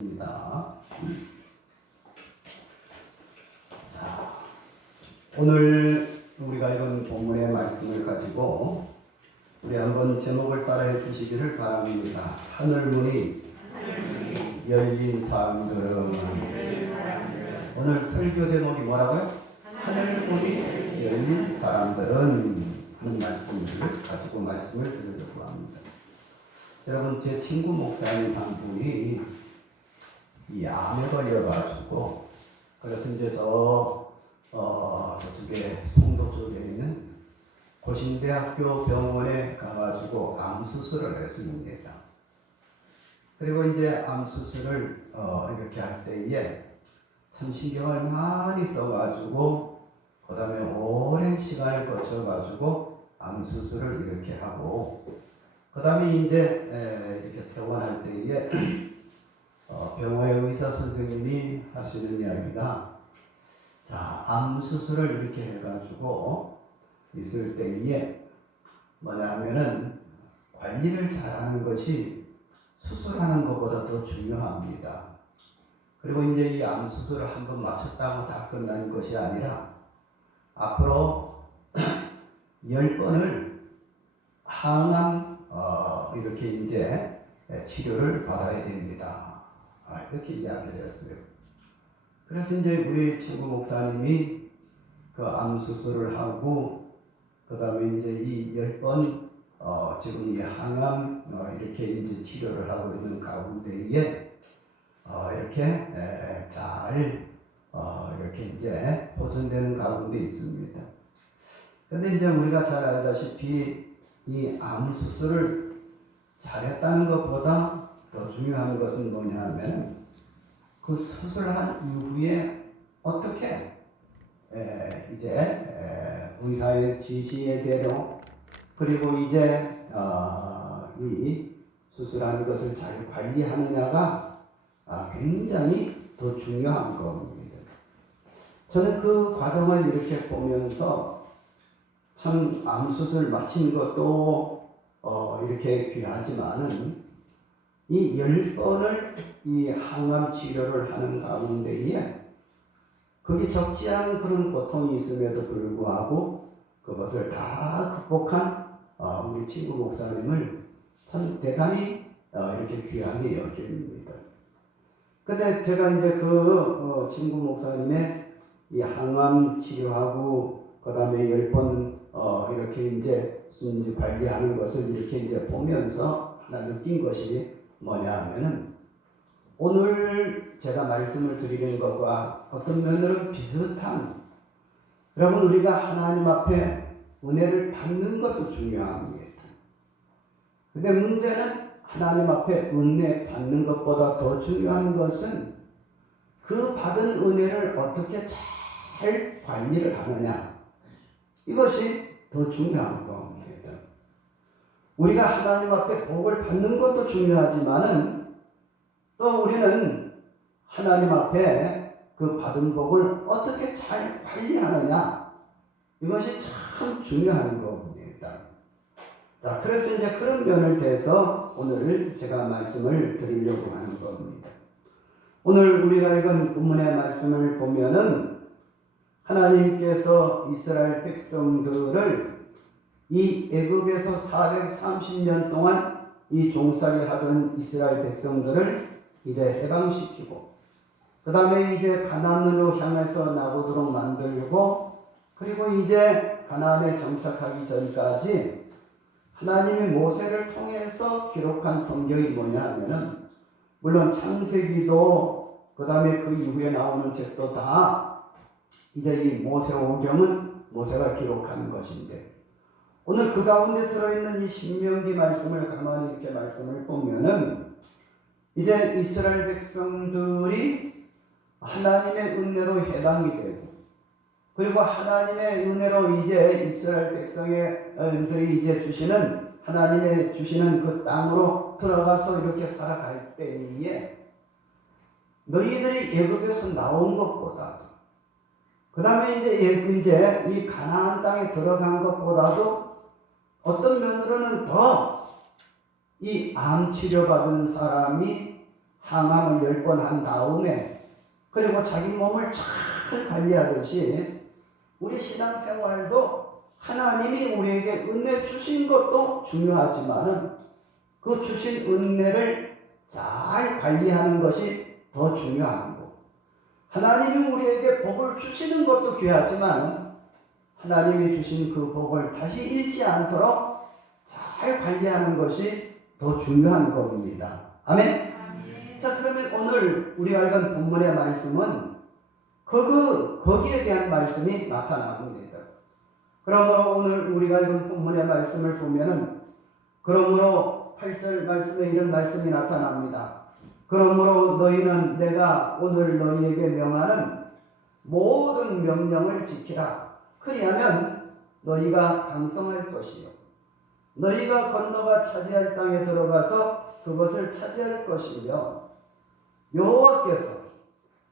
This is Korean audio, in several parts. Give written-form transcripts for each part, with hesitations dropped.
입니다. 자, 오늘 우리가 이런 본문의 말씀을 가지고 우리 한번 제목을 따라해 주시기를 바랍니다. 하늘문이 열린 사람들은. 오늘 설교 제목이 뭐라고요? 하늘문이 열린 사람들은 하는 말씀을 가지고 말씀을 드리려고 합니다. 여러분, 제 친구 목사님 한 분이 이 암에 걸려가지고, 그래서 이제 저쪽에 송도 쪽에 있는 고신대학교 병원에 가가지고 암 수술을 했습니다. 그리고 이제 암 수술을 이렇게 할 때에 참 신경을 많이 써가지고, 그 다음에 오랜 시간을 거쳐가지고 암 수술을 이렇게 하고, 그 다음에 이제 이렇게 퇴원할 때에 병원의 의사 선생님이 하시는 이야기가, 자, 암 수술을 이렇게 해가지고 있을 때에 뭐냐 하면은 관리를 잘하는 것이 수술하는 것보다 더 중요합니다. 그리고 이제 이 암 수술을 한번 마쳤다고 다 끝나는 것이 아니라 앞으로 10번을 항암 이렇게 이제 치료를 받아야 됩니다. 이렇게 이야기를 했어요. 그래서 이제 우리 친구 목사님이 그 암 수술을 하고, 그 다음에 이제 이 10번 지금 이 항암 이렇게 이제 치료를 하고 있는 가운데에 이렇게 잘 이렇게 이제 보존되는 가운데 있습니다. 근데 이제 우리가 잘 알다시피 이 암 수술을 잘했다는 것보다 더 중요한 것은 뭐냐 하면 그 수술한 이후에 어떻게 이제 의사의 지시에 대로, 그리고 이제 이 수술하는 것을 잘 관리하느냐가 굉장히 더 중요한 겁니다. 저는 그 과정을 이렇게 보면서 참 암 수술 마친 것도 이렇게 귀하지만은 이 10번을 이 항암 치료를 하는 가운데에 그게 적지 않은 그런 고통이 있음에도 불구하고 그것을 다 극복한 우리 친구 목사님을 참 대단히 이렇게 귀하게 여깁니다. 근데 제가 이제 그 친구 목사님의 이 항암 치료하고 그 다음에 10번 이렇게 이제 관리하는 것을 이렇게 이제 보면서 하나 느낀 것이 뭐냐 하면은 오늘 제가 말씀을 드리는 것과 어떤 면으로 비슷한, 여러분, 우리가 하나님 앞에 은혜를 받는 것도 중요합니다. 근데 문제는 하나님 앞에 은혜 받는 것보다 더 중요한 것은 그 받은 은혜를 어떻게 잘 관리를 하느냐, 이것이 더 중요한 겁니다. 우리가 하나님 앞에 복을 받는 것도 중요하지만은 또 우리는 하나님 앞에 그 받은 복을 어떻게 잘 관리하느냐, 이것이 참 중요한 겁니다. 자, 그래서 이제 그런 면을 대해서 오늘 제가 말씀을 드리려고 하는 겁니다. 오늘 우리가 읽은 본문의 말씀을 보면은 하나님께서 이스라엘 백성들을 이 애굽에서 430년 동안 이 종살이 하던 이스라엘 백성들을 이제 해방시키고, 그 다음에 이제 가나안으로 향해서 나오도록 만들고, 그리고 이제 가나안에 정착하기 전까지 하나님이 모세를 통해서 기록한 성경이 뭐냐 하면은, 물론 창세기도 그 다음에 그 이후에 나오는 책도 다 이제 이 모세오경은 모세가 기록한 것인데, 오늘 그 가운데 들어있는 이 신명기 말씀을 가만히 이렇게 말씀을 보면은 이제 이스라엘 백성들이 하나님의 은혜로 해방이 되고, 그리고 하나님의 은혜로 이제 이스라엘 백성들이 이제 주시는, 하나님의 주시는 그 땅으로 들어가서 이렇게 살아갈 때에 너희들이 애굽에서 나온 것보다도, 그 다음에 이제 이 가나안 땅에 들어간 것보다도 어떤 면으로는 더 이 암 치료받은 사람이 항암을 10번 한 다음에 그리고 자기 몸을 잘 관리하듯이 우리 신앙생활도 하나님이 우리에게 은혜 주신 것도 중요하지만은 그 주신 은혜를 잘 관리하는 것이 더 중요한 거. 하나님이 우리에게 복을 주시는 것도 귀하지만 하나님이 주신 그 복을 다시 잃지 않도록 잘 관리하는 것이 더 중요한 겁니다. 아멘? 자, 그러면 오늘 우리가 읽은 본문의 말씀은 거기에 대한 말씀이 나타납니다. 그러므로 오늘 우리가 읽은 본문의 말씀을 보면은 그러므로 8절 말씀에 이런 말씀이 나타납니다. 그러므로 너희는 내가 오늘 너희에게 명하는 모든 명령을 지키라. 그리하면 너희가 강성할 것이요 너희가 건너가 차지할 땅에 들어가서 그것을 차지할 것이며 여호와께서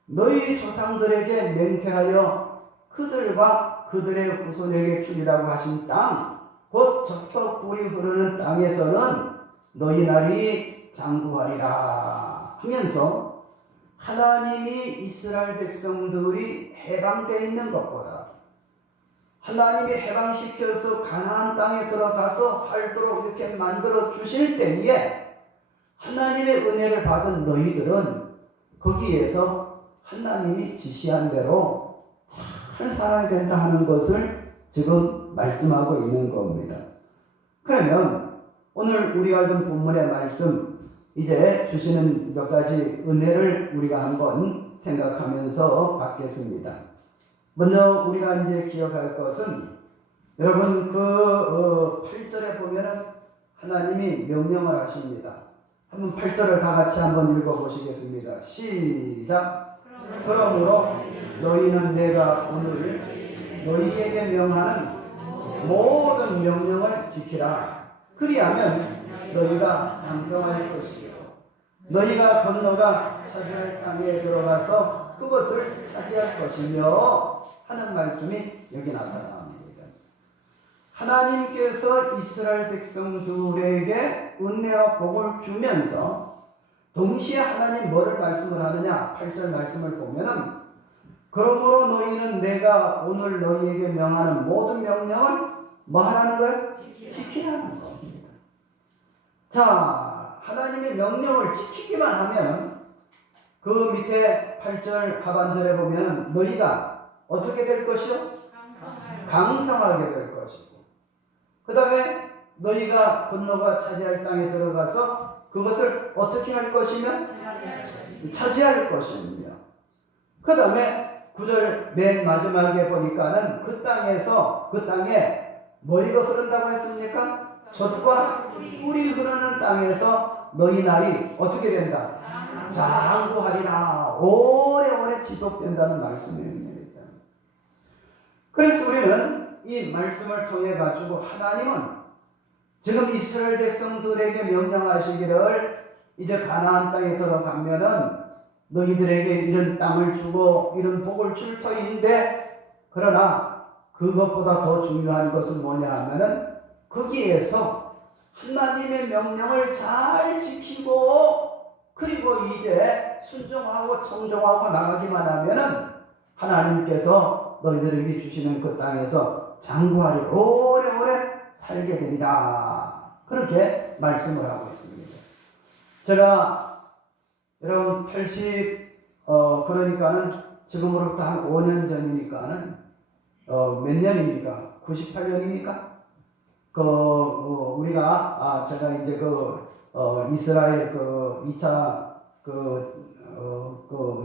너희 조상들에게 맹세하여 그들과 그들의 후손에게 주리라고 하신 땅 곧 적과 꿀이 흐르는 땅에서는 너희 날이 장구하리라 하면서 하나님이 이스라엘 백성들이 해방되어 있는 것보다 하나님이 해방시켜서 가나안 땅에 들어가서 살도록 이렇게 만들어 주실 때에 하나님의 은혜를 받은 너희들은 거기에서 하나님이 지시한 대로 잘 살아야 된다 하는 것을 지금 말씀하고 있는 겁니다. 그러면 오늘 우리가 읽은 본문의 말씀 이제 주시는 몇 가지 은혜를 우리가 한번 생각하면서 받겠습니다. 먼저 우리가 이제 기억할 것은 여러분 8절에 보면은 하나님이 명령을 하십니다. 한번 8절을 다 같이 한번 읽어보시겠습니다. 시작. 그러므로 너희는 내가 오늘 너희에게 명하는 모든 명령을 지키라. 그리하면 너희가 강성할 것이요 너희가 건너가 차지할 땅에 들어가서 그것을 차지할 것이며 하는 말씀이 여기 나타납니다. 하나님께서 이스라엘 백성들에게 은혜와 복을 주면서 동시에 하나님 뭐를 말씀을 하느냐 8절 말씀을 보면은 그러므로 너희는 내가 오늘 너희에게 명하는 모든 명령을 뭐 하라는 거예요? 지키라는 겁니다. 자, 하나님의 명령을 지키기만 하면 그 밑에 8절 하반절에 보면 너희가 어떻게 될 것이요? 강성하게 될 것이고 그 다음에 너희가 건너가 차지할 땅에 들어가서 그것을 어떻게 할 것이면? 차지할 것이며 그 다음에 9절 맨 마지막에 보니까는 그 땅에 뭐가 흐른다고 했습니까? 젖과 꿀이 흐르는 땅에서 너희 날이 어떻게 된다? 장구하리라. 오래오래 지속된다는 말씀입니다. 그래서 우리는 이 말씀을 통해 가지고 하나님은 지금 이스라엘 백성들에게 명령하시기를 이제 가나안 땅에 들어가면은 너희들에게 이런 땅을 주고 이런 복을 줄 터인데 그러나 그것보다 더 중요한 것은 뭐냐 하면은 거기에서 하나님의 명령을 잘 지키고 그리고 이제 순종하고 청종하고 나가기만 하면은 하나님께서 너희들에게 주시는 그 땅에서 장구하리 오래오래 살게 되리라. 그렇게 말씀을 하고 있습니다. 제가 여러분 그러니까는 지금으로부터 한 5년 전이니까는 몇 년입니까? 98년입니까? 우리가 제가 이제 이스라엘 2차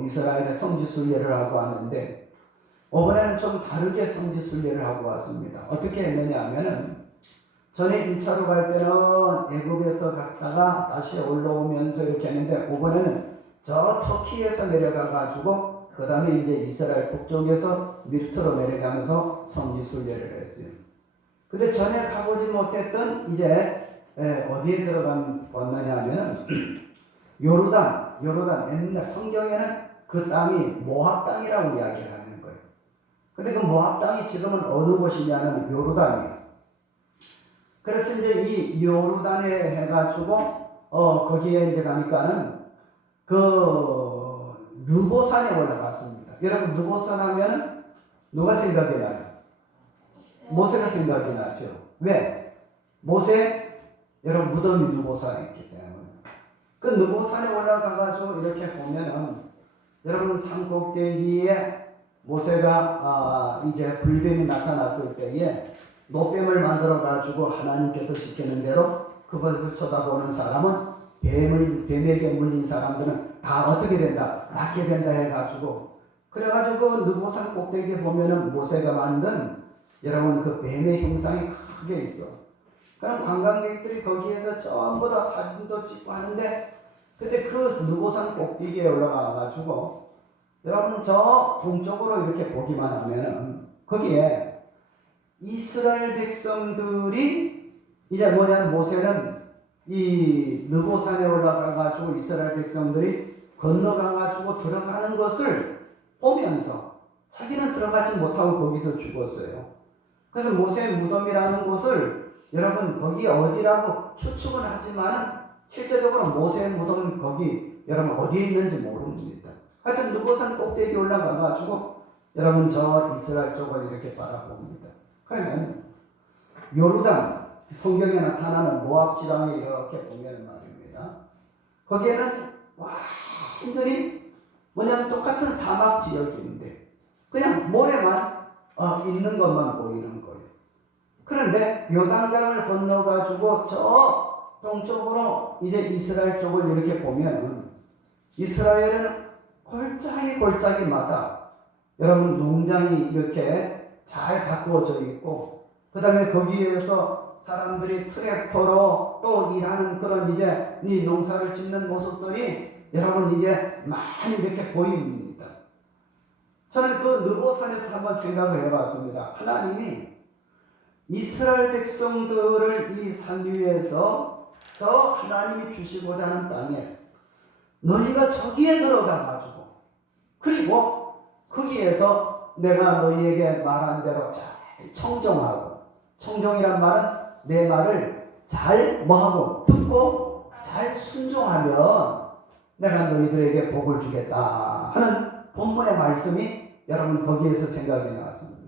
이스라엘의 성지순례를 하고 왔는데 이번에는 좀 다르게 성지순례를 하고 왔습니다. 어떻게 했느냐 하면은 전에 1차로 갈 때는 애굽에서 갔다가 다시 올라오면서 이렇게 했는데 이번에는 저 터키에서 내려가 가지고 그 다음에 이제 이스라엘 북쪽에서 밑으로 내려가면서 성지순례를 했어요. 근데 전에 가보지 못했던 이제 어디에 왔느냐 하면은 요르단 옛날 성경에는 그 땅이 모압 땅이라고 이야기를 하는 거예요. 근데 그 모압 땅이 지금은 어느 곳이냐면 요르단이에요. 그래서 이제 이 요르단에 해가지고 거기에 이제 가니까는 느보산에 올라갔습니다. 여러분 느보산 하면 누가 생각이 나요? 모세가 생각이 나죠. 왜? 모세 여러분 무덤이 느보산에 있기 때문에 그 느보산에 올라가가지고 이렇게 보면은 여러분 산 꼭대기에 모세가 이제 불뱀이 나타났을 때에 노뱀을 만들어 가지고 하나님께서 시키는 대로 그것을 쳐다보는 사람은 뱀에게 물린 사람들은 다 어떻게 된다? 낫게 된다 해가지고 그래가지고 느보산 꼭대기에 보면은 모세가 만든 여러분 그 뱀의 형상이 크게 있어. 그럼 관광객들이 거기에서 전부 다 사진도 찍고 하는데 근데 그 느보산 꼭대기에 올라가가지고 여러분 저 동쪽으로 이렇게 보기만 하면은 거기에 이스라엘 백성들이 이제 뭐냐면 모세는 이 느보산에 올라가가지고 이스라엘 백성들이 건너가가지고 들어가는 것을 보면서 자기는 들어가지 못하고 거기서 죽었어요. 그래서 모세의 무덤이라는 곳을 여러분 거기 어디라고 추측은 하지만 실제적으로 모세의 무덤은 거기 여러분 어디에 있는지 모릅니다. 하여튼 느보산 꼭대기 올라가가지고 여러분 저 이스라엘 쪽을 이렇게 바라봅니다. 그러면 요르단 성경에 나타나는 모압 지방에 이렇게 보면 말입니다. 거기에는 완전히 뭐냐면 똑같은 사막 지역인데 그냥 모래만 있는 것만 보이는 거예요. 그런데 요단강을 건너가지고 저 동쪽으로 이제 이스라엘 쪽을 이렇게 보면 이스라엘은 골짜기마다 여러분 농장이 이렇게 잘 가꾸어져 있고 그 다음에 거기에서 사람들이 트랙터로 또 일하는 그런 이제 이 농사를 짓는 모습들이 여러분 이제 많이 이렇게 보입니다. 저는 그 느보산에서 한번 생각을 해봤습니다. 하나님이 이스라엘 백성들을 이 산 위에서 저 하나님이 주시고자 하는 땅에 너희가 저기에 들어가가지고 그리고 거기에서 내가 너희에게 말한 대로 잘 청정하고 청정이란 말은 내 말을 잘 뭐하고 듣고 잘 순종하면 내가 너희들에게 복을 주겠다 하는 본문의 말씀이 여러분 거기에서 생각이 나왔습니다.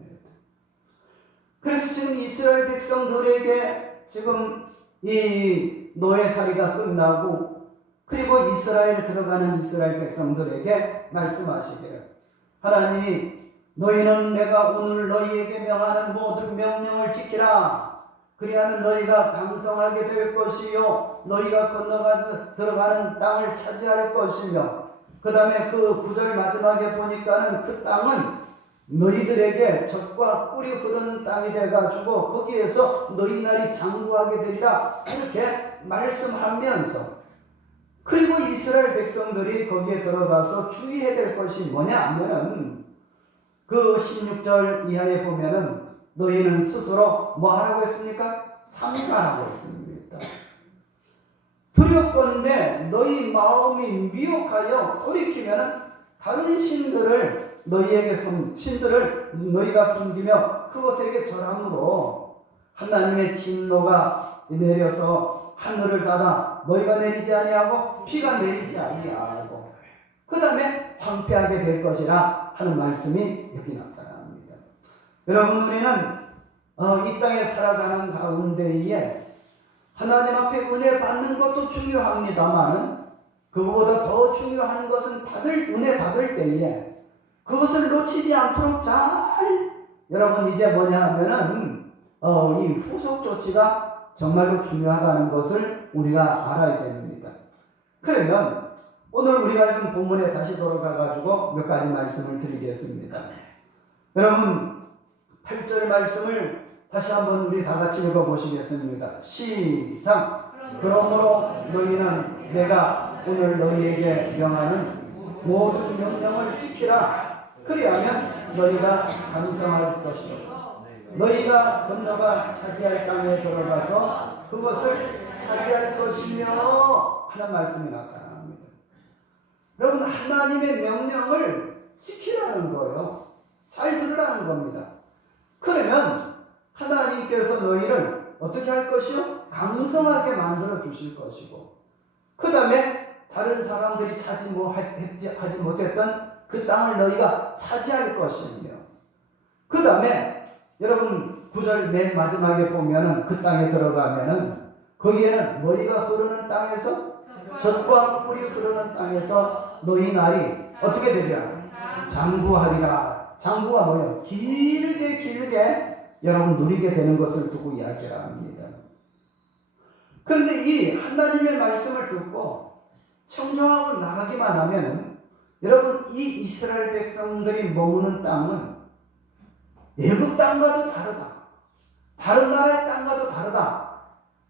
그래서 지금 이스라엘 백성들에게 지금 이 노예살이가 끝나고 그리고 이스라엘에 들어가는 이스라엘 백성들에게 말씀하시기를 하나님이 너희는 내가 오늘 너희에게 명하는 모든 명령을 지키라. 그리하면 너희가 강성하게 될 것이요 너희가 들어가는 땅을 차지할 것이며 그 다음에 그 9절 마지막에 보니까는 그 땅은 너희들에게 젖과 꿀이 흐르는 땅이 돼가지고 거기에서 너희 날이 장구하게 되리라 이렇게 말씀하면서 그리고 이스라엘 백성들이 거기에 들어가서 주의해야 될 것이 뭐냐 하면은 그 16절 이하에 보면은 너희는 스스로 뭐 하라고 했습니까? 삼가라고 했습니다. 두렵건대 너희 마음이 미혹하여 돌이키면은 다른 신들을 너희가 숨기며 그것에게 절함으로 하나님의 진노가 내려서 하늘을 닫아 너희가 내리지 아니하고 비가 내리지 아니하고 그 다음에 황폐하게 될 것이라 하는 말씀이 여기 나타납니다. 여러분 우리는 이 땅에 살아가는 가운데에 하나님 앞에 은혜 받는 것도 중요합니다만 그거보다 더 중요한 것은 은혜 받을 때에 그것을 놓치지 않도록 잘 여러분 이제 뭐냐 하면은 이 후속 조치가 정말로 중요하다는 것을 우리가 알아야 됩니다. 그러면 오늘 우리가 읽은 본문에 다시 돌아가가지고 몇 가지 말씀을 드리겠습니다. 여러분 8절 말씀을 다시 한번 우리 다 같이 읽어보시겠습니다. 시작! 그러므로 너희는 내가 오늘 너희에게 명하는 모든 명령을 지키라. 그리하면 너희가 강성할 것이요 너희가 건너가 차지할 땅에 들어가서 그것을 차지할 것이며 하는 말씀이 나타납니다. 여러분 하나님의 명령을 지키라는 거예요. 잘 들으라는 겁니다. 그러면 하나님께서 너희를 어떻게 할 것이요? 강성하게 만들어 주실 것이고 그 다음에 다른 사람들이 하지 못했던 그 땅을 너희가 차지할 것이며, 그 다음에 여러분 9절 맨 마지막에 보면은 그 땅에 들어가면은 거기에는 너희가 흐르는 땅에서, 젖과 꿀이 흐르는 땅에서 너희 날이 어떻게 되리라? 장구하리라. 장구가 뭐예요? 길게 여러분 누리게 되는 것을 두고 이야기를 합니다. 그런데 이 하나님의 말씀을 듣고 청종하고 나가기만 하면 여러분 이 이스라엘 백성들이 머무는 땅은 애굽 땅과도 다르다. 다른 나라의 땅과도 다르다.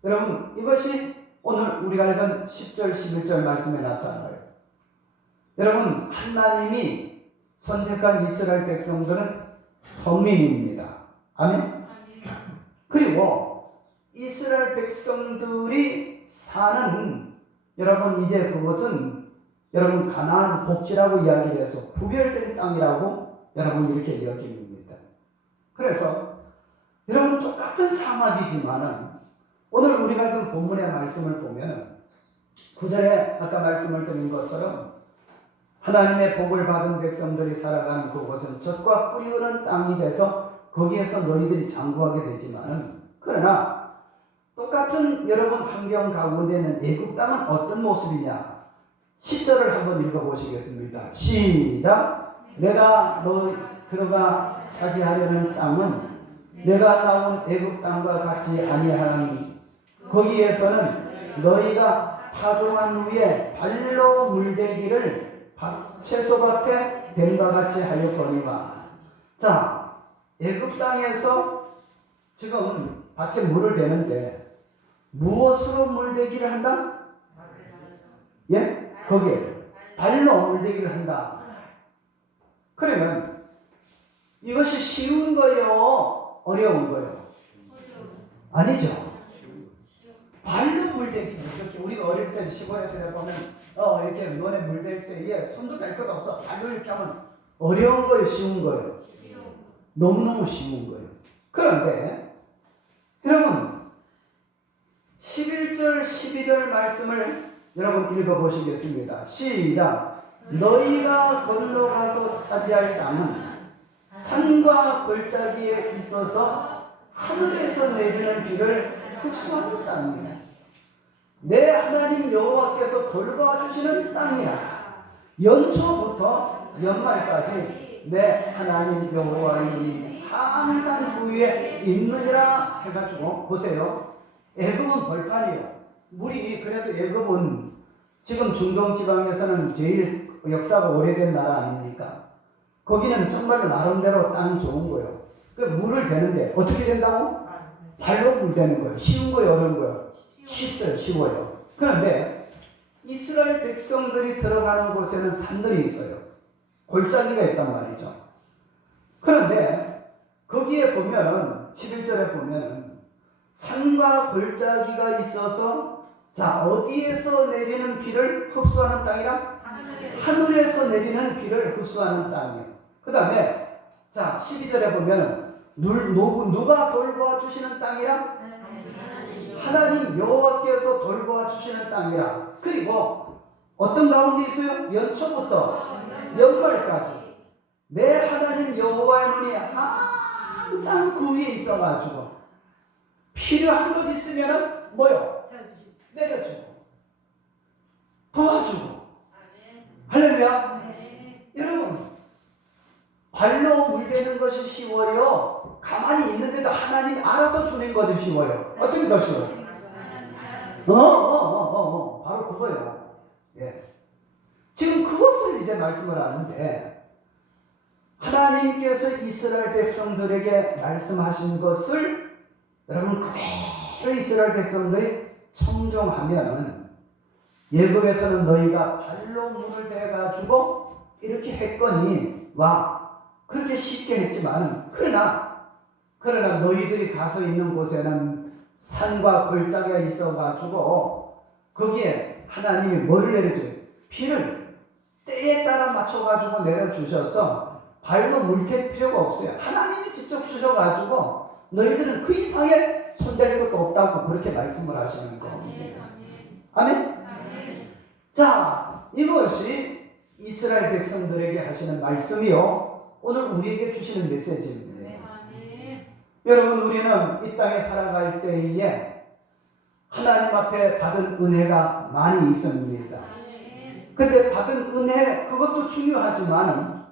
여러분 이것이 오늘 우리가 읽은 10절 11절 말씀에 나타나요. 여러분 하나님이 선택한 이스라엘 백성들은 선민입니다. 아멘. 그리고 이스라엘 백성들이 사는 여러분 이제 그것은 여러분 가나안 복지라고 이야기를 해서 구별된 땅이라고 여러분 이렇게 여깁니다. 그래서 여러분 똑같은 사막이지만은 오늘 우리가 그 본문의 말씀을 보면 9절에 아까 말씀을 드린 것처럼 하나님의 복을 받은 백성들이 살아가는 그곳은 젖과 꿀이 흐르는 땅이 돼서 거기에서 너희들이 장구하게 되지만은, 그러나 똑같은 여러분 환경 가운데는 애굽 땅은 어떤 모습이냐? 10절을 한번 읽어보시겠습니다. 시작. 내가 너 들어가 차지하려는 땅은 내가 나온 애굽 땅과 같이 아니하니 거기에서는 너희가 파종한 후에 발로 물대기를 채소밭에 댐과 같이 하였거니와. 자, 애굽 땅에서 지금 밭에 물을 대는데 무엇으로 물대기를 한다? 예? 거기에 발로 물대기를 한다. 그러면 이것이 쉬운 거요? 어려운 거요? 아니죠. 발로 물대기. 이렇게 우리가 어릴 때 시골에서 해보면 이렇게 논에 물댈 때에 손도 댈 것도 없어. 발로 이렇게 하면 어려운 거예요? 쉬운 거예요? 너무너무 쉬운 거예요. 그런데 여러분 11절 12절 말씀을 여러분 읽어보시겠습니다. 시작. 너희가 건너가서 차지할 땅은 산과 골짜기에 있어서 하늘에서 내리는 비를 흡수하는 땅이야. 내 하나님 여호와께서 돌봐주시는 땅이야. 연초부터 연말까지 내 하나님 여호와의 눈이 항상 그 위에 있느니라 해가지고 보세요. 애굽은 벌판이요. 물이 그래도 애굽은 지금 중동 지방에서는 제일 역사가 오래된 나라 아닙니까? 거기는 정말로 나름대로 땅이 좋은 거예요. 그 물을 대는데 어떻게 된다고? 발로 물 대는 거예요. 쉬운 거예요? 어려운 거예요? 쉽어요. 쉬워요. 그런데 이스라엘 백성들이 들어가는 곳에는 산들이 있어요. 골짜기가 있단 말이죠. 그런데 거기에 보면 11절에 보면 산과 골짜기가 있어서 자 어디에서 내리는 비를 흡수하는 땅이라? 하늘에서 내리는 비를 흡수하는 땅이에요. 그 다음에 자 12절에 보면 누가 돌보아 주시는 땅이라? 하나님 여호와께서 돌보아 주시는 땅이라. 그리고 어떤 가운데 있어요? 연초부터 연말까지 내 하나님 여호와의 눈이 항상 그 위에 있어가지고 필요한 것 있으면은 뭐요? 내려주고 도와주고. 할렐루야. 여러분 발로 물대는 것이 쉬워요? 가만히 있는데도 하나님 알아서 주는 것이 쉬워요? 어떻게 더 쉬워요? 바로 그거예요. 예. 지금 그것을 이제 말씀을 하는데 하나님께서 이스라엘 백성들에게 말씀하신 것을 여러분 그대로 이스라엘 백성들이 청종하면 예굽에서는 너희가 발로 물을 대가지고 이렇게 했거니 와 그렇게 쉽게 했지만 그러나 너희들이 가서 있는 곳에는 산과 골짜기가 있어가지고 거기에 하나님이 뭐를 내려줘요? 비를 때에 따라 맞춰가지고 내려주셔서 발로 물댈 필요가 없어요. 하나님이 직접 주셔가지고 너희들은 그 이상의 손댈 것도 없다고 그렇게 말씀을 하시는 겁니다. 아멘? 자, 이것이 이스라엘 백성들에게 하시는 말씀이요, 오늘 우리에게 주시는 메시지입니다. 여러분, 우리는 이 땅에 살아갈 때에 하나님 앞에 받은 은혜가 많이 있습니다. 근데 받은 은혜, 그것도 중요하지만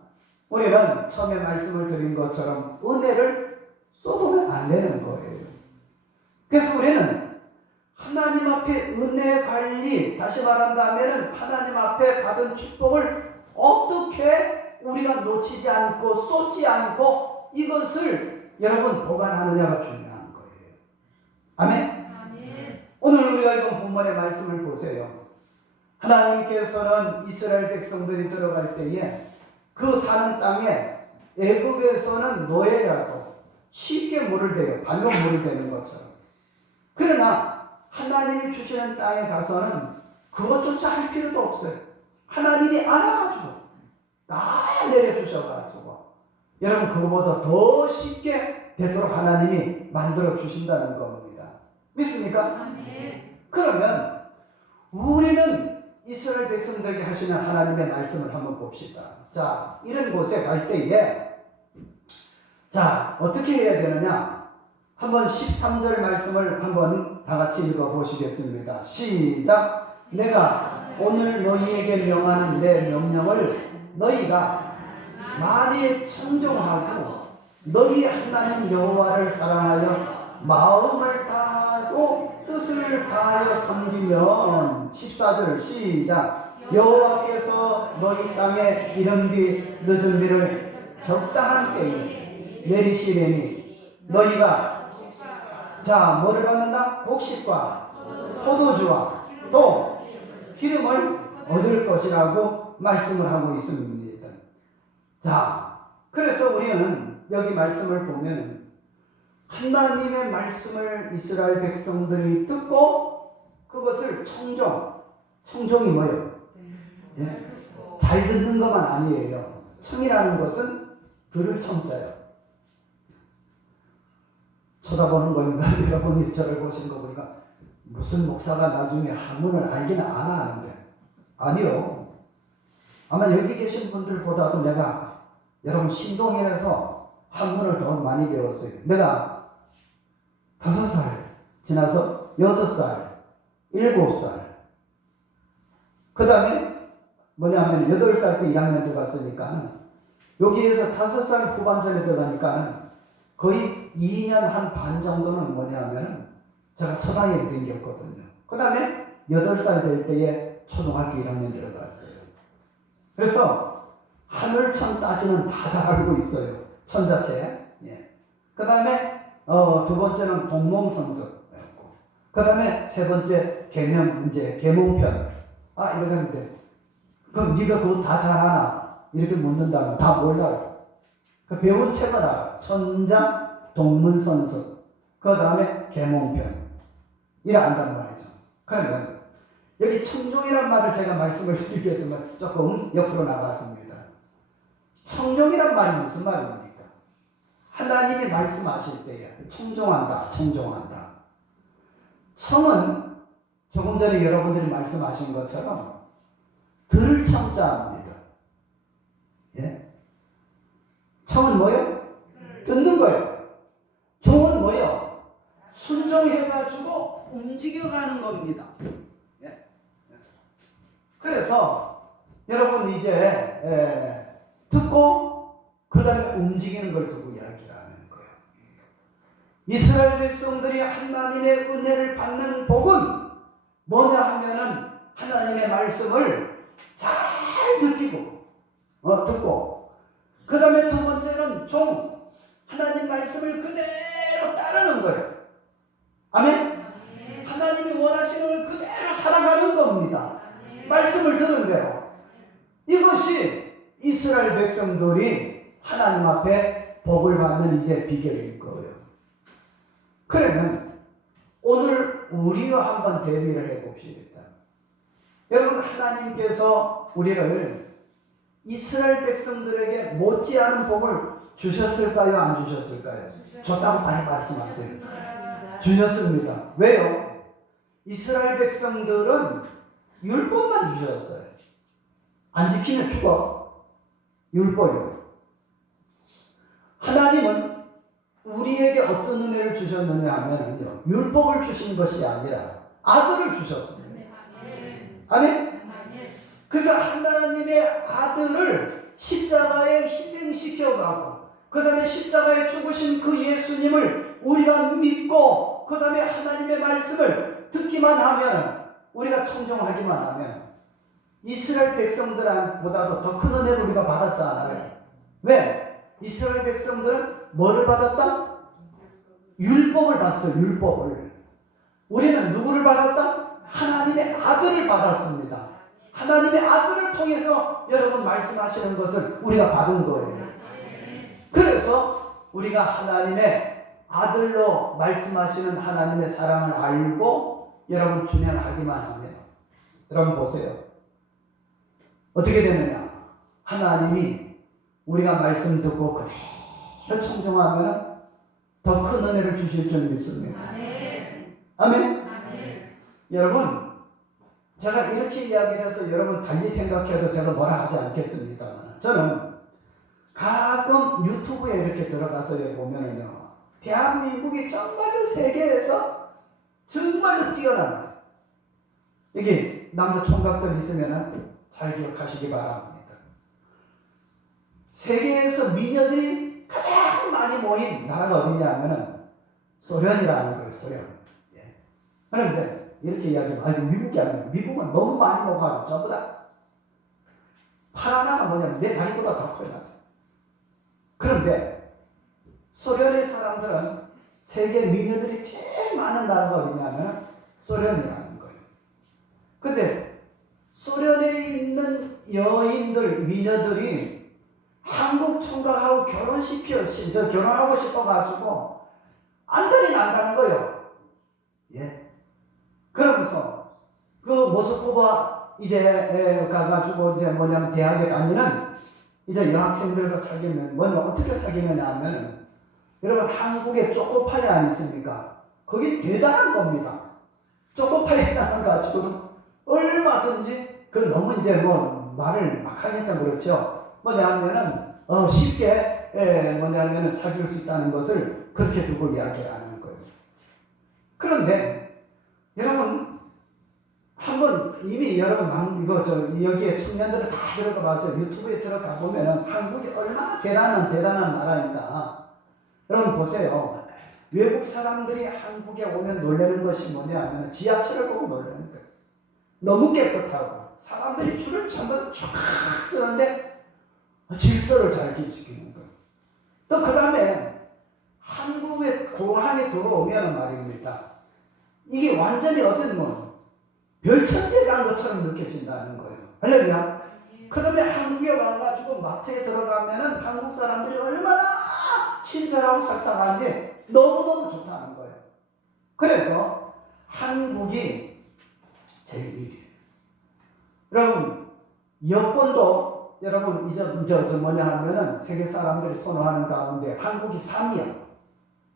우리는 처음에 말씀을 드린 것처럼 은혜를 쏟으면 안 되는 거예요. 그래서 우리는 하나님 앞에 은혜 관리, 다시 말한다면 하나님 앞에 받은 축복을 어떻게 우리가 놓치지 않고 쏟지 않고 이것을 여러분 보관하느냐가 중요한 거예요. 아멘? 오늘 우리가 읽은 본문의 말씀을 보세요. 하나님께서는 이스라엘 백성들이 들어갈 때에 그 사는 땅에 애굽에서는 노예라도 쉽게 물을 대요. 발로 물을 대는 것처럼. 그러나 하나님이 주시는 땅에 가서는 그것조차 할 필요도 없어요. 하나님이 알아가지고 다 내려주셔가지고 여러분 그거보다 더 쉽게 되도록 하나님이 만들어 주신다는 겁니다. 믿습니까? 그러면 우리는 이스라엘 백성들에게 하시는 하나님의 말씀을 한번 봅시다. 자, 이런 곳에 갈 때에 자, 어떻게 해야 되느냐? 한번 13절 말씀을 한번 다 같이 읽어 보시겠습니다. 시작. 내가 오늘 너희에게 명하는 내 명령을 너희가 만일 청종하고 너희 하나님 여호와를 사랑하여 마음을 다하고 뜻을 다하여 섬기면 14절 시작. 여호와께서 너희 땅에 기름비 늦은 비를 적당한 때에 내리시려니 너희가 자 뭐를 받는다? 곡식과 포도주와 또 기름을 얻을 것이라고 말씀을 하고 있습니다. 자, 그래서 우리는 여기 말씀을 보면 하나님의 말씀을 이스라엘 백성들이 듣고 그것을 청종이 뭐예요? 네? 잘 듣는 것만 아니에요. 청이라는 것은 들을 청자예요. 쳐다보는 거니까 여러분이 저를 보시는 거 보니까 무슨 목사가 나중에 한문을 알기는 안 하는데 아니요. 아마 여기 계신 분들보다도 내가 여러분 신동이라서 한문을 더 많이 배웠어요. 내가 5살 지나서 6살, 7살 그 다음에 뭐냐면 8살 때 1학년 들어갔으니까 여기에서 5살 후반전에 들어가니까 거의 2년 한 반 정도는 뭐냐면 제가 서당에 댕겼거든요. 그 다음에 8살 될 때에 초등학교 1학년 들어갔어요. 그래서 하늘천 따지는 다 잘 알고 있어요. 천 자체. 예. 그 다음에 두 번째는 동몽성서였고, 그 다음에 세 번째 계명 문제, 계몽편. 아 이렇게 하는데 그럼 네가 그거 다 잘하나? 이렇게 묻는다면 다 몰라요. 그 배운 책을 알아. 천자, 동문선서, 그 다음에 계몽편. 이래 안단 말이죠. 그러면 여기 청종이란 말을 제가 말씀을 드리기 위해서 조금 옆으로 나갔습니다. 청종이란 말이 무슨 말입니까? 하나님이 말씀하실 때에 청종한다. 청은 조금 전에 여러분들이 말씀하신 것처럼 들을 청자입니다. 예? 청은 뭐예요? 듣는 거예요. 종은 뭐예요? 순종해가지고 움직여가는 겁니다. 예? 그래서 여러분 이제 듣고 그 다음에 움직이는 걸 두고 이야기를 하는 거예요. 이스라엘 백성들이 하나님의 은혜를 받는 복은 뭐냐 하면은 하나님의 말씀을 잘 듣고 그 다음에 두 번째는 하나님 말씀을 그대로 따르는 거예요. 아멘? 하나님이 원하시는 걸 그대로 살아가는 겁니다. 말씀을 들은 대로. 이것이 이스라엘 백성들이 하나님 앞에 복을 받는 이제 비결일 거예요. 그러면 오늘 우리와 한번 대비를 해봅시다. 여러분 하나님께서 우리를 이스라엘 백성들에게 못지않은 복을 주셨을까요? 안 주셨을까요? 줬다고 많이 말씀하세요. 주셨습니다. 왜요? 이스라엘 백성들은 율법만 주셨어요. 안 지키면 죽어. 율법이요. 하나님은 우리에게 어떤 은혜를 주셨느냐 하면요, 율법을 주신 것이 아니라 아들을 주셨습니다. 아멘? 그래서 하나님의 아들을 십자가에 희생시켜가고 그 다음에 십자가에 죽으신 그 예수님을 우리가 믿고 그 다음에 하나님의 말씀을 듣기만 하면, 우리가 청종하기만 하면 이스라엘 백성들보다도 더 큰 은혜를 우리가 받았잖아요. 왜? 이스라엘 백성들은 뭐를 받았다? 율법을 받았어요. 율법을. 우리는 누구를 받았다? 하나님의 아들을 받았습니다. 하나님의 아들을 통해서 여러분 말씀하시는 것을 우리가 받은 거예요. 그래서 우리가 하나님의 아들로 말씀하시는 하나님의 사랑을 알고 여러분 준행하기만 하면, 여러분 보세요. 어떻게 되느냐? 하나님이 우리가 말씀 듣고 그대로 청종하면 더 큰 은혜를 주실 줄 믿습니다. 아멘? 여러분, 제가 이렇게 이야기를 해서 여러분 달리 생각해도 제가 뭐라 하지 않겠습니다. 저는 가끔 유튜브에 이렇게 들어가서 보면은요, 대한민국이 정말로 세계에서 정말로 뛰어납니다. 여기 남자 총각들 있으면 잘 기억하시기 바랍니다. 세계에서 미녀들이 가장 많이 모인 나라가 어디냐면은 소련이라는 거예요. 소련. 예. 그런데 이렇게 이야기하면, 아이고 미국이 아니에요. 미국은 너무 많이 먹어가지고 전부 다 파라나가 뭐냐면 내 다리보다 더 커요. 그런데 소련의 사람들은 세계 미녀들이 제일 많은 나라가 어디냐면 소련이라는 거예요. 근데 소련에 있는 여인들, 미녀들이 한국 총각하고 결혼하고 싶어가지고 안달이 난다는 거예요. 예. 그러면서 그 모스크바 이제 가가지고 이제 뭐냐면 대학에 다니는 이제 여학생들과 사귀면 어떻게 사귀느냐 하면, 여러분 한국에 초코파이 안 있습니까? 거기 대단한 겁니다. 초코파이 가지고도 얼마든지 너무 이제 말을 막 하니까 그렇죠. 뭐냐면은 쉽게 뭐냐면은 사귈 수 있다는 것을 그렇게 두고 이야기하는 거예요. 그런데 여러분 한번 이미 여러분 여기에 청년들은 다 들어가 봐서 유튜브에 들어가 보면은 한국이 얼마나 대단한 나라인가. 여러분 보세요. 외국 사람들이 한국에 오면 놀라는 것이 뭐냐 하면 지하철을 보고 놀라는 거예요. 너무 깨끗하고 사람들이 줄을 전부 쫙 쓰는데 질서를 잘 지키는 거예요. 또 그 다음에 한국에 공항에 들어오면 말입니다. 이게 완전히 어떤 별천지에 간 것처럼 느껴진다는 거예요. 할렐루야. 그 다음에 한국에 와가지고 마트에 들어가면은 한국 사람들이 얼마나 친절하고 싹싹한지 너무너무 좋다는 거예요. 그래서 한국이 제일 위이에요. 여러분, 여권도 여러분 이제 뭐냐 하면은 세계 사람들이 선호하는 가운데 한국이 3위야.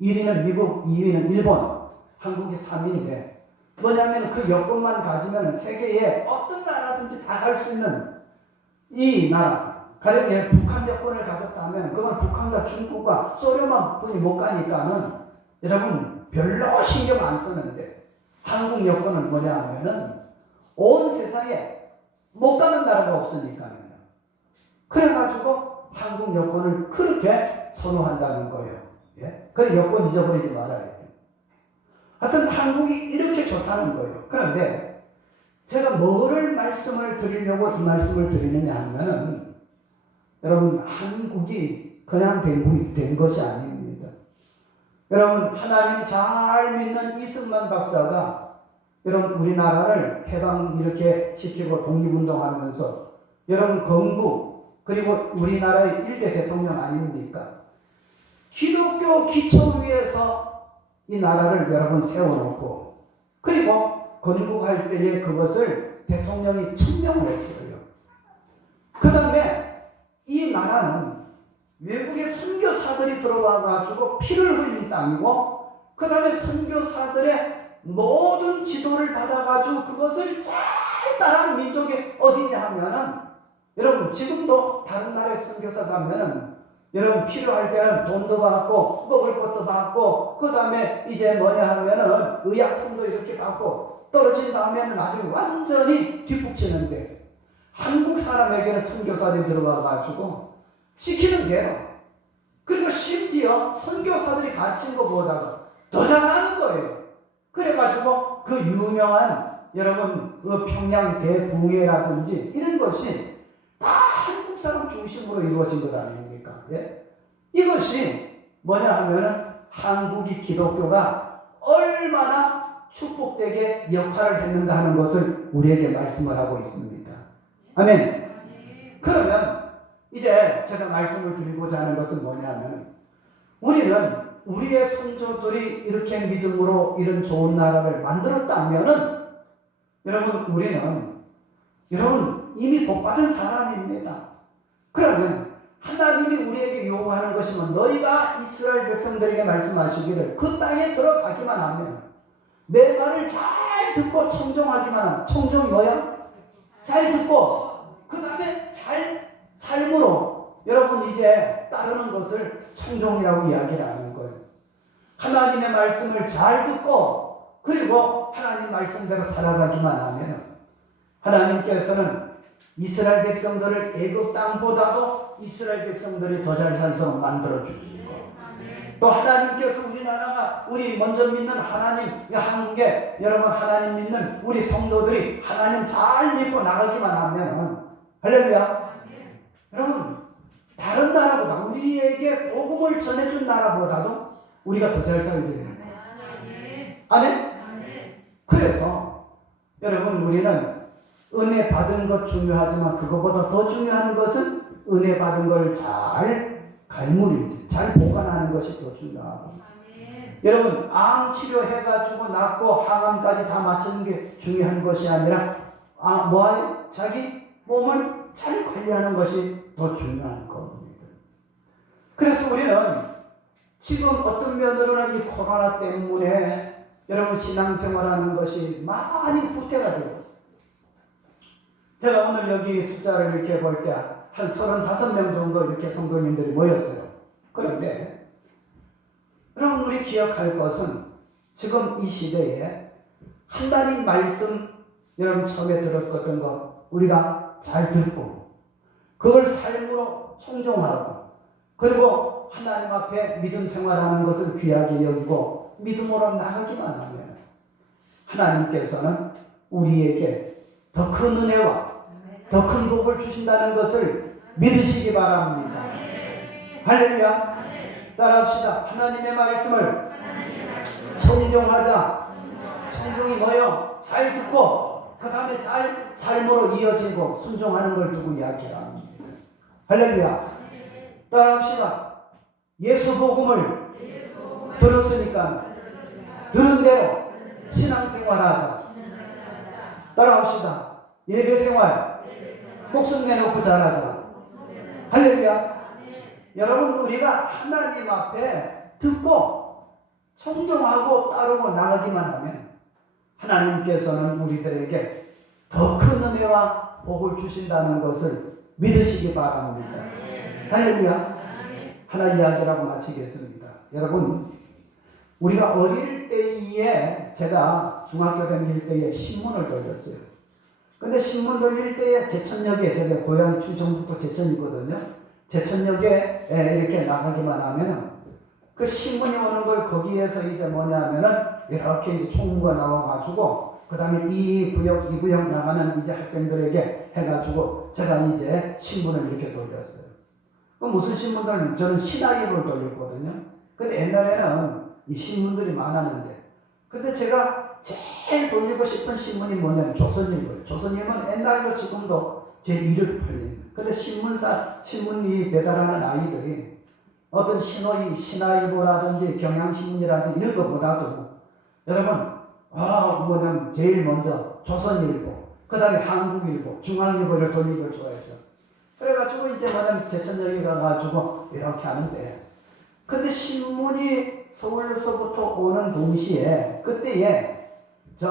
1위는 미국, 2위는 일본, 한국이 3위인데 뭐냐면 그 여권만 가지면 세계에 어떤 나라든지 다 갈 수 있는 이 나라. 가령 북한 여권을 가졌다면 그건 북한과 중국과 소련만 뿐이 못 가니까는 여러분 별로 신경 안 쓰는데, 한국 여권은 뭐냐 하면은 온 세상에 못 가는 나라가 없으니까요. 그래가지고 한국 여권을 그렇게 선호한다는 거예요. 예? 그래 여권 잊어버리지 말아야 돼요. 하여튼 한국이 이렇게 좋다는 거예요. 그런데 제가 뭐를 말씀을 드리려고 이 말씀을 드리느냐 하면은, 여러분 한국이 그냥 된 것이 아닙니다. 여러분 하나님 잘 믿는 이승만 박사가 여러분 우리나라를 해방 이렇게 시키고 독립운동하면서 여러분 건국 그리고 우리나라의 1대 대통령 아닙니까? 기독교 기초 위에서 이 나라를 여러분 세워놓고 그리고 건국할 때에 그것을 대통령이 천명을 했어요. 그 다음에 이 나라는 외국의 선교사들이 들어와가지고 피를 흘린 땅이고 그 다음에 선교사들의 모든 지도를 받아가지고 그것을 잘 발달한 민족이 어디냐 하면은 여러분 지금도 다른 나라에 선교사 가면은 여러분 필요할 때는 돈도 받고 먹을 것도 받고 그 다음에 이제 뭐냐 하면은 의약품도 이렇게 받고 떨어진 다음에는 나중에 완전히 뒷북치는데 한국 사람에게는 선교사들이 들어와 가지고 시키는 대로 그리고 심지어 선교사들이 가르친 것보다도 더 잘하는 거예요. 그래가지고 그 유명한 여러분 그 평양 대붕해라든지 이런 것이 다 한국 사람 중심으로 이루어진 것 아닙니까? 예? 이것이 뭐냐 하면은 한국이 기독교가 얼마나 축복되게 역할을 했는가 하는 것을 우리에게 말씀을 하고 있습니다. 아멘. 그러면 이제 제가 말씀을 드리고자 하는 것은 뭐냐면 우리는 우리의 선조들이 이렇게 믿음으로 이런 좋은 나라를 만들었다면은 여러분 우리는 이미 복받은 사람입니다. 그러면 하나님이 우리에게 요구하는 것이면 너희가 이스라엘 백성들에게 말씀하시기를 그 땅에 들어가기만 하면 내 말을 잘 듣고 청종하기만 하면 청종이 뭐야? 잘 듣고 그 다음에 잘 삶으로 여러분 이제 따르는 것을 청종이라고 이야기를 하는 거예요. 하나님의 말씀을 잘 듣고 그리고 하나님 말씀대로 살아가기만 하면 하나님께서는 이스라엘 백성들을 애굽 땅보다도 이스라엘 백성들이 더 잘 살도록 만들어 주시고 또 하나님께서 우리나라가 우리 먼저 믿는 하나님 한국에 여러분 하나님 믿는 우리 성도들이 하나님 잘 믿고 나가기만 하면 할렐루야. 여러분 다른 나라보다 우리에게 복음을 전해준 나라보다도 우리가 더 잘 살게 되는 거예요. 아멘? 그래서 여러분 우리는 은혜 받은 것 중요하지만 그것보다 더 중요한 것은 은혜 받은 걸 잘 갈무리 잘 보관하는 것이 더 중요하고 여러분 암 치료해가지고 낫고 항암까지 다 맞추는 게 중요한 것이 아니라 뭐예요? 자기 몸을 잘 관리하는 것이 더 중요한 겁니다. 그래서 우리는 지금 어떤 면으로는 이 코로나 때문에 여러분 신앙생활하는 것이 많이 후퇴가 되었어요. 제가 오늘 여기 숫자를 이렇게 볼 때 한 35명 정도 이렇게 성도님들이 모였어요. 그런데 여러분 우리 기억할 것은 지금 이 시대에 하나님 말씀 여러분 처음에 들었던 것 우리가 잘 듣고 그걸 삶으로 청종하고 그리고 하나님 앞에 믿음 생활하는 것을 귀하게 여기고 믿음으로 나가기만 하면 하나님께서는 우리에게 더 큰 은혜와 더 큰 복을 주신다는 것을 믿으시기 바랍니다. 할렐루야. 따라합시다. 하나님의 말씀을 청종하자. 청종이 뭐요? 잘 듣고 그 다음에 잘 삶으로 이어지고 순종하는 걸 두고 이야기를 합니다. 할렐루야. 따라합시다. 예수 복음을 들었으니까 들은 대로 신앙생활하자. 따라합시다. 예배생활 목숨 내놓고 잘하자. 할렐루야. 여러분 우리가 하나님 앞에 듣고 청종하고 따르고 나가기만 하면 하나님께서는 우리들에게 더 큰 은혜와 복을 주신다는 것을 믿으시기 바랍니다. 할렐루야. 하나 이야기라고 마치겠습니다. 여러분 우리가 어릴 때에 제가 중학교 다닐 때에 신문을 돌렸어요. 근데 신문 돌릴 때에 제천역에 제가 고향 충청북도 제천이거든요. 제천역에 이렇게 나가기만 하면 그 신문이 오는 걸 거기에서 이제 뭐냐면은 이렇게 이제 총무가 나와가지고 그 다음에 이 구역 이 구역 나가는 이제 학생들에게 해가지고 제가 이제 신문을 이렇게 돌렸어요. 그 무슨 신문들 저는 신화일보를 돌렸거든요. 근데 옛날에는 이 신문들이 많았는데 근데 제가 제일 돌리고 싶은 신문이 뭐냐면 조선일보예요. 조선일보는 옛날도 지금도 제 일을 팔립니다. 근데 신문이 배달하는 아이들이 어떤 신화일보라든지 경향신문이라든지 이런 것보다도 여러분 뭐냐면 제일 먼저 조선일보 그 다음에 한국일보 중앙일보를 돌리는 걸 좋아했어요. 그래가지고 이제 뭐냐면 제천역에 가가지고 이렇게 하는데 근데 신문이 서울서부터 오는 동시에 그때에 저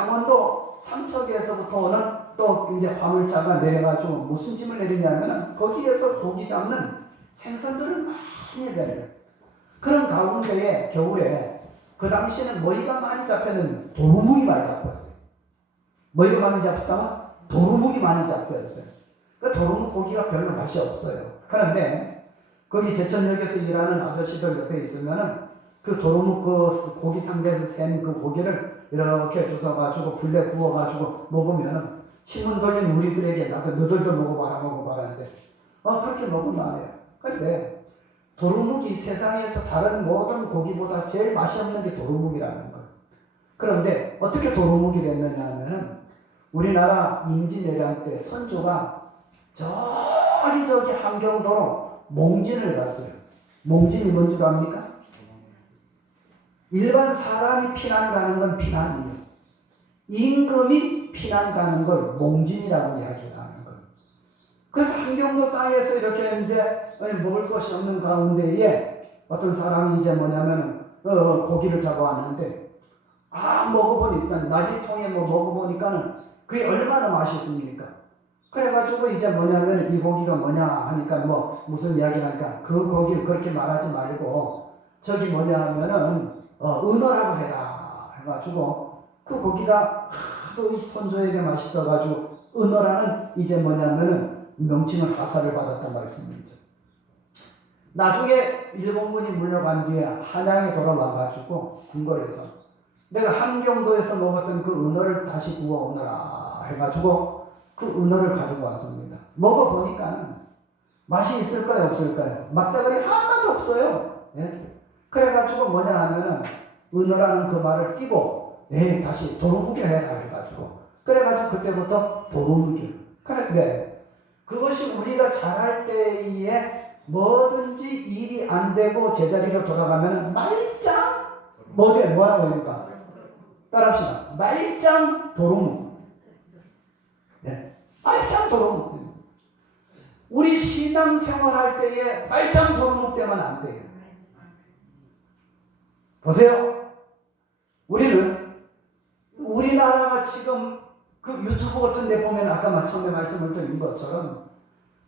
강원도 삼척에서부터 오는 또 이제 화물차가 내려가지고 무슨 짐을 내리냐면은 거기에서 고기 잡는 생선들을 많이 내려요. 그런 가운데에 겨울에 그 당시에는 뭐가 많이 잡혔는데 도루묵이 많이 잡혔어요. 뭐가 많이 잡혔다면 도루묵이 많이 잡혔어요. 그 도루묵 고기가 별로 맛이 없어요. 그런데 거기 제천역에서 일하는 아저씨들 옆에 있으면은 그 도루묵 그 고기 상자에서 센 그 고기를 이렇게 주워가지고 불에 구워가지고 먹으면은 신문 돌린 우리들에게 나도 너들도 먹어봐라 하는데 그렇게 먹으면 안 해요. 그런데 도루묵이 세상에서 다른 모든 고기보다 제일 맛이 없는 게 도루묵이라는 거예요. 그런데 어떻게 도루묵이 됐느냐 하면은 우리나라 임진왜란 때 선조가 저기 함경도로 몽진을 갔어요. 몽진이 뭔지 압니까? 일반 사람이 피난 가는 건 피난이에요. 임금이 피난 가는 걸 몽진이라고 이야기하는 거예요. 그래서 함경도 땅에서 이렇게 이제 먹을 것이 없는 가운데에 어떤 사람이 이제 뭐냐면 고기를 잡아왔는데 먹어보니까 나리통에 먹어보니까는 그게 얼마나 맛있습니까? 그래가지고 이제 뭐냐면 이 고기가 뭐냐 하니까 무슨 이야기를 하니까 그 고기를 그렇게 말하지 말고 저기 뭐냐 하면은 은어라고 해라 해가지고 그 고기가 하도 이 선조에게 맛있어가지고 은어라는 이제 뭐냐면은 명칭을 하사를 받았단 말씀이죠. 나중에 일본군이 물러간 뒤에 한양에 돌아와가지고 궁궐에서 내가 함경도에서 먹었던 그 은어를 다시 구워오너라 해가지고 그 은어를 가지고 왔습니다. 먹어보니까 맛이 있을까요 없을까요? 막대가리 하나도 없어요. 예? 그래가지고 뭐냐 하면은 은어라는 그 말을 띄고 다시 도루묵이 해라 해가지고 그래가지고 그때부터 도루묵이. 그런데 그것이 우리가 잘할 때에 뭐든지 일이 안 되고 제자리로 돌아가면 말짱 뭐라고 합니까? 따라합시다. 말짱 도루묵. 네. 말짱 도루묵. 우리 신앙생활 할 때에 말짱 도루묵 되면 안 돼요. 보세요. 우리나라가 지금 그 유튜브 같은 데 보면 아까 처음에 말씀을 드린 것처럼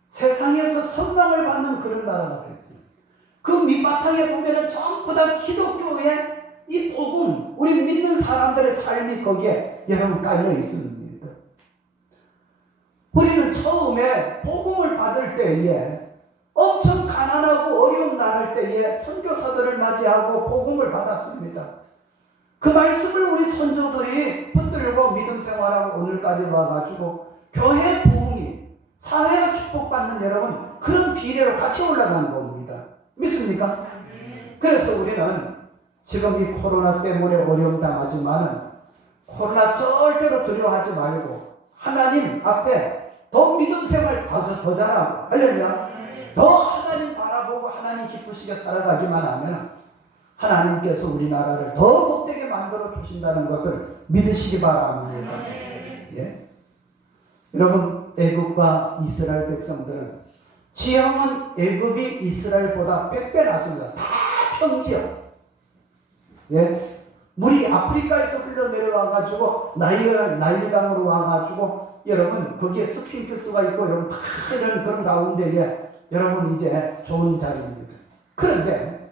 세상에서 선망을 받는 그런 나라가 됐어요. 그 밑바탕에 보면은 전부 다 기독교의 이 복음, 우리 믿는 사람들의 삶이 거기에 여러분 깔려 있습니다. 우리는 처음에 복음을 받을 때에 엄청 가난하고 어려운 나라일 때에 선교사들을 맞이하고 복음을 받았습니다. 그 말씀을 우리 선조들이 붙들고 믿음 생활하고 오늘까지 와가지고 교회 부흥이 사회가 축복받는 여러분 그런 비례로 같이 올라가는 겁니다. 믿습니까? 그래서 우리는 지금 이 코로나 때문에 어려움 당하지만은 코로나 절대로 두려워하지 말고 하나님 앞에 더 믿음 생활 더 잘하고 할렐루야. 더 하나님 바라보고 하나님 기쁘시게 살아가기만 하면 하나님께서 우리나라를 더 복되게 만들어 주신다는 것을 믿으시기 바랍니다. 예? 여러분 애굽과 이스라엘 백성들은 지형은 애굽이 이스라엘보다 100배 낫습니다. 다 평지요. 예? 물이 아프리카에서 흘러내려와가지고 나일강으로 와가지고 여러분 거기에 스핑크스가 있고 여러분 다 이런 그런 가운데에 여러분 이제 좋은 자리입니다. 그런데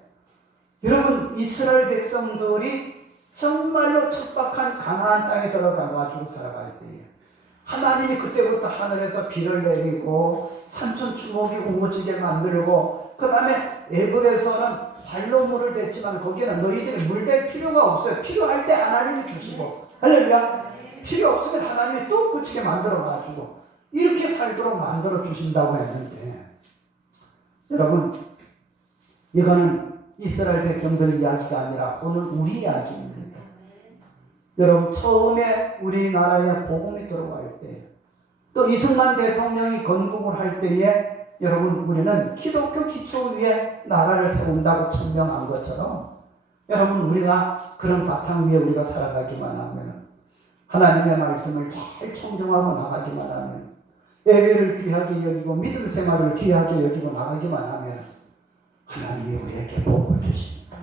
여러분 이스라엘 백성들이 정말로 척박한 가나안 땅에 들어가가지고 살아갈 때에 하나님이 그때부터 하늘에서 비를 내리고 산천 주먹이 우거지게 만들고 그 다음에 애굽에서는 발로 물을 댔지만 거기에는 너희들이 물댈 필요가 없어요. 필요할 때 하나님이 주시고 할렐루야. 필요 없으면 하나님이 또 그치게 만들어가지고 이렇게 살도록 만들어 주신다고 했는데 여러분 이거는 이스라엘 백성들 이야기가 아니라 오늘 우리 이야기입니다. 여러분 처음에 우리나라에 복음이 들어갈 때 또 이승만 대통령이 건국을 할 때에 여러분 우리는 기독교 기초 위에 나라를 세운다고 천명한 것처럼 여러분 우리가 그런 바탕 위에 우리가 살아가기만 하면 하나님의 말씀을 잘 청정하고 나가기만 하면 예배를 귀하게 여기고 믿음 생활을 귀하게 여기고 나가기만 하면 하나님이 우리에게 복을 주십니다.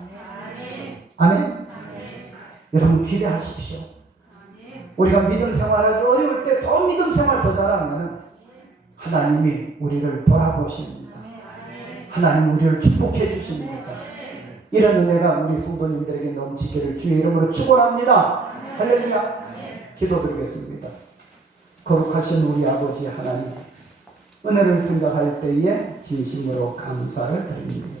아멘. 아멘. 여러분 기대하십시오. 아멘. 우리가 믿음 생활하기 어려울 때 더 믿음 생활 더 잘하면 하나님이 우리를 돌아보십니다. 하나님 우리를 축복해 주십니다. 이런 은혜가 우리 성도님들에게 넘치기를 주의 이름으로 축원합니다. 할렐루야. 기도드리겠습니다. 거룩하신 우리 아버지 하나님, 은혜를 생각할 때에 진심으로 감사를 드립니다.